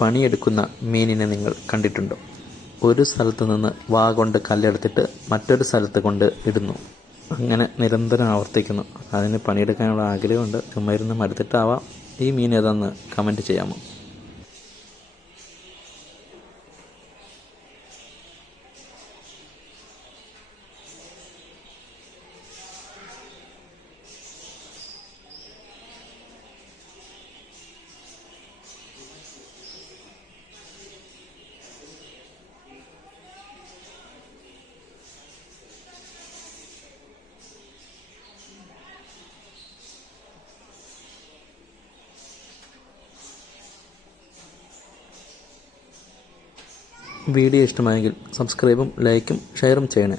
പണിയെടുക്കുന്ന മീനിനെ നിങ്ങൾ കണ്ടിട്ടുണ്ടോ? ഒരു സ്ഥലത്ത് നിന്ന് വാ കൊണ്ട് കല്ലെടുത്തിട്ട് മറ്റൊരു സ്ഥലത്ത് കൊണ്ട് ഇടുന്നു. അങ്ങനെ നിരന്തരം ആവർത്തിക്കുന്നു. അതിന് പണിയെടുക്കാനുള്ള ആഗ്രഹമുണ്ട്. ചുമ്മാ ഇരുന്ന് ഈ മീൻ ഏതാന്ന് കമന്റ് ചെയ്യാമോ? വീഡിയോ ഇഷ്ടമായെങ്കിൽ സബ്സ്ക്രൈബും ലൈക്കും ഷെയറും ചെയ്യണേ.